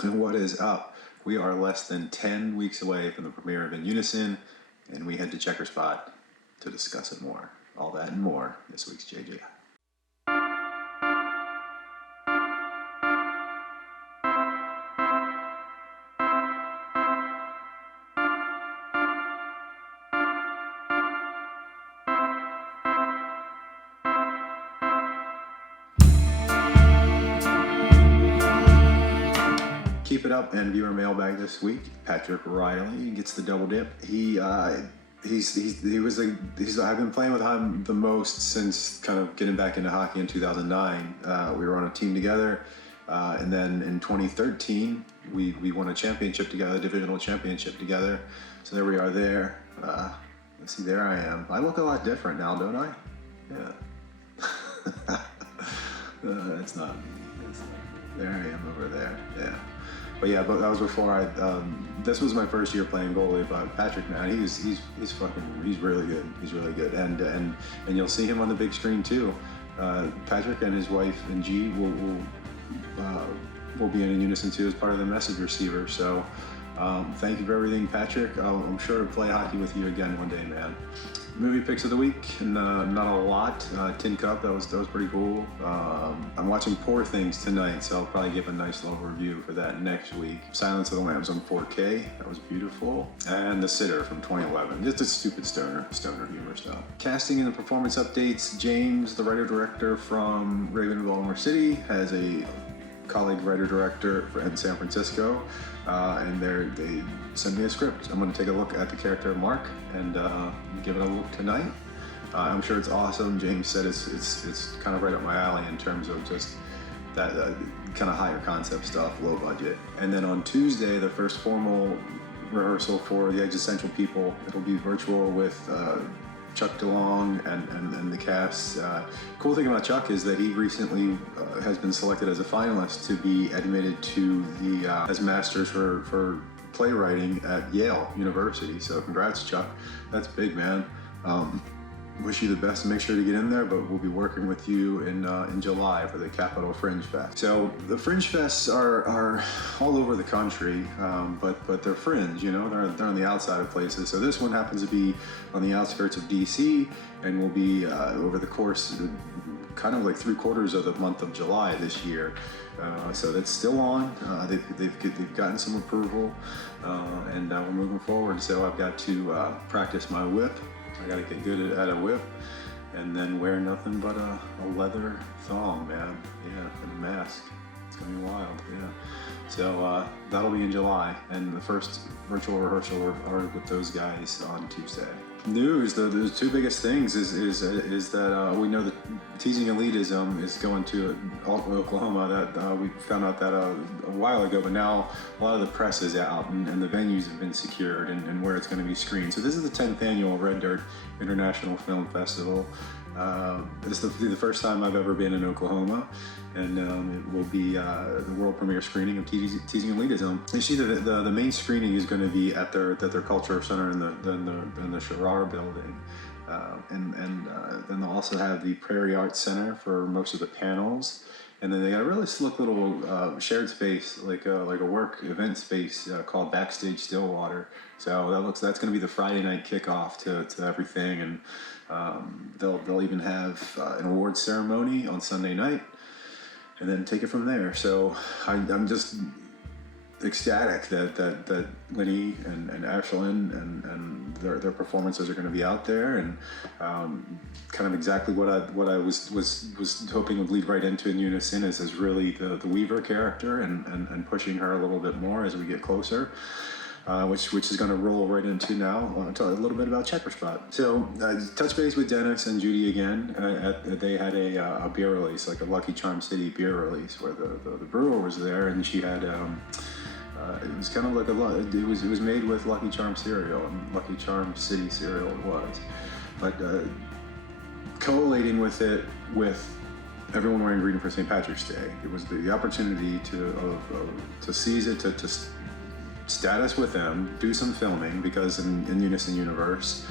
And what is up? We are less than 10 weeks away from the premiere of In Unison, and we head to Checkerspot to discuss it more. All that and more this week's JJ. Keep it up and viewer mailbag this week. Patrick Reilly gets the double dip. I've been playing with him the most since kind of getting back into hockey in 2009. We were on a team together, and then in 2013 we won a championship together, divisional championship together. So there we are there. Let's see, there I am. I look a lot different now, don't I? Yeah. It's not. There I am over there. Yeah. But yeah, but that was before this was my first year playing goalie. But Patrick, man, he's really good. He's really good, and you'll see him on the big screen too. Patrick and his wife and G will be in Unison too as part of the message receiver. So thank you for everything, Patrick. I'm sure to play hockey with you again one day, man. Movie picks of the week, and not a lot. Tin Cup, that was pretty cool. I'm watching Poor Things tonight, so I'll probably give a nice little review for that next week. Silence of the Lambs on 4K, that was beautiful. And The Sitter from 2011, just a stupid stoner humor stuff. Casting and performance updates. James, the writer-director from Raven of Baltimore City, has a colleague writer-director in San Francisco, and they sent me a script. I'm going to take a look at the character of Mark and give it a look tonight. I'm sure it's awesome. James said it's kind of right up my alley in terms of just that kind of higher concept stuff, low budget. And then on Tuesday, the first formal rehearsal for The Existential People. It'll be virtual with Chuck DeLong and the cast. Cool thing about Chuck is that he recently has been selected as a finalist to be admitted to the as masters for playwriting at Yale University. So congrats, Chuck. That's big, man. Wish you the best. Make sure to get in there, but we'll be working with you in July for the Capitol Fringe Fest. So the Fringe Fests are all over the country, but they're fringe, you know, they're on the outside of places. So this one happens to be on the outskirts of DC and will be over the course, kind of like 3/4 of the month of July this year. So that's still on. They've gotten some approval, and we're moving forward. So I've got to practice my whip. I gotta get good at a whip, and then wear nothing but a leather thong, man. Yeah, and a mask. It's gonna be wild, yeah. So that'll be in July, and the first virtual rehearsal are with those guys on Tuesday. News, the two biggest things is that we know that Teasing Elitism is going to Oklahoma. That we found out that a while ago, but now a lot of the press is out and the venues have been secured and where it's going to be screened. So this is the 10th annual Red Dirt International Film Festival. It's the first time I've ever been in Oklahoma, and it will be the world premiere screening of Teasing Elitism. You see, the main screening is going to be at their culture center in the Sherrar building, and then they'll also have the Prairie Arts Center for most of the panels. And then they got a really slick little shared space, like a work event space called Backstage Stillwater. So that's going to be the Friday night kickoff to everything, and they'll even have an awards ceremony on Sunday night, and then take it from there. So I'm just ecstatic that Lenny and Ashlyn and their performances are going to be out there, and kind of exactly what I was hoping would lead right into In Unison is really the Weaver character and pushing her a little bit more as we get closer. Which is going to roll right into now. I'll tell you a little bit about Checkerspot. So, touch base with Dennis and Judy again. They had a beer release, like a Lucky Charm City beer release, where the brewer was there, and she had it was kind of like it was made with Lucky Charm cereal, and Lucky Charm City cereal it was, but collating with it with everyone wearing green for St. Patrick's Day. It was the opportunity to seize it, to status with them, do some filming, because in Unison Universe,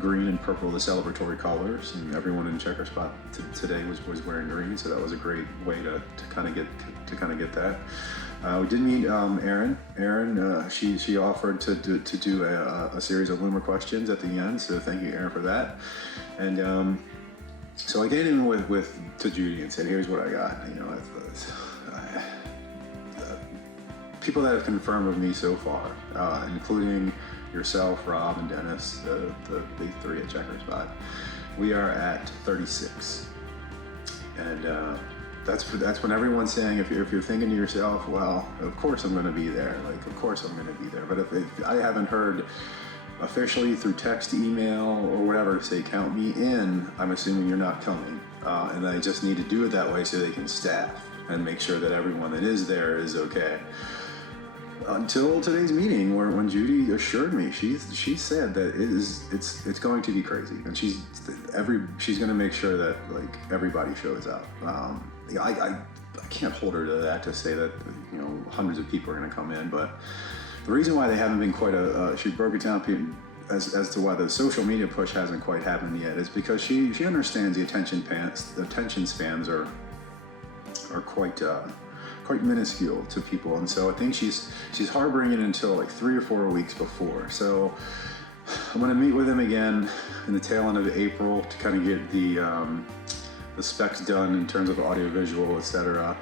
green and purple are the celebratory colors, and everyone in Checkerspot today was wearing green, so that was a great way to kind of get that. We did meet Erin. Erin, she offered to do a series of Loomer questions at the end, so thank you, Erin, for that. And so I came in to Judy and said, "Here's what I got." You know, people that have confirmed with me so far, including yourself, Rob, and Dennis, the big three at Checkerspot, we are at 36, and that's when everyone's saying, if you're thinking to yourself, well, of course I'm going to be there, like of course I'm going to be there, but if I haven't heard officially through text, email, or whatever say count me in, I'm assuming you're not coming, and I just need to do it that way so they can staff and make sure that everyone that is there is okay. Until today's meeting, when Judy assured me, she said that it's going to be crazy, and she's going to make sure that like everybody shows up. I can't hold her to that to say that, you know, hundreds of people are going to come in, but the reason why they haven't been quite she broke it down as to why the social media push hasn't quite happened yet is because she understands the attention spans are quite minuscule to people, and so I think she's harboring it until like 3 or 4 weeks before. So I'm going to meet with him again in the tail end of April to kind of get the specs done in terms of audiovisual, etc.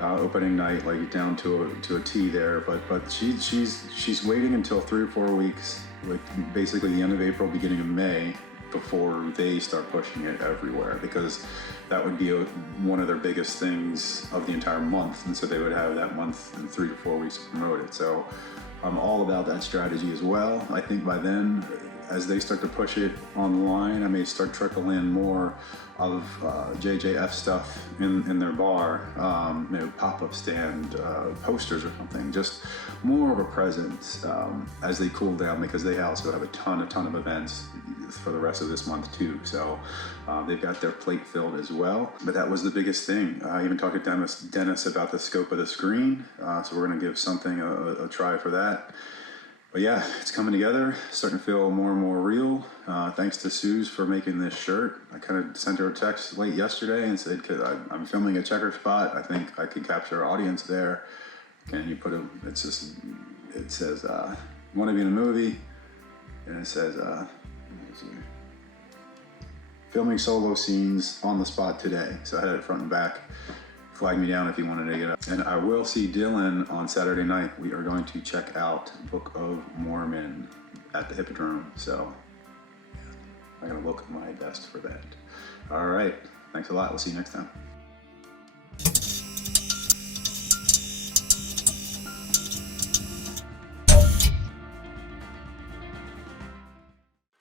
Opening night, like down to a T there, but she's waiting until 3 or 4 weeks, like basically the end of April, beginning of May, before they start pushing it everywhere, because that would be one of their biggest things of the entire month, and so they would have that month and 3 to 4 weeks to promote it. So I'm all about that strategy as well. I think by then, as they start to push it online, I may start trickle in more of JJF stuff in their bar, maybe pop-up stand, posters or something, just more of a presence as they cool down, because they also have a ton of events for the rest of this month too. So they've got their plate filled as well. But that was the biggest thing. I even talked to Dennis about the scope of the screen, so we're gonna give something a try for that. But yeah, it's coming together, starting to feel more and more real. Thanks to Suze for making this shirt. I kind of sent her a text late yesterday and said, I'm filming a Checkerspot. I think I could capture our audience there. Can you put it says, want to be in a movie? And it says, filming solo scenes on the spot today. So I had it front and back. Flag me down if you wanted to get up. And I will see Dylan on Saturday night. We are going to check out Book of Mormon at the Hippodrome. So yeah, I'm gonna look my best for that. All right, thanks a lot. We'll see you next time.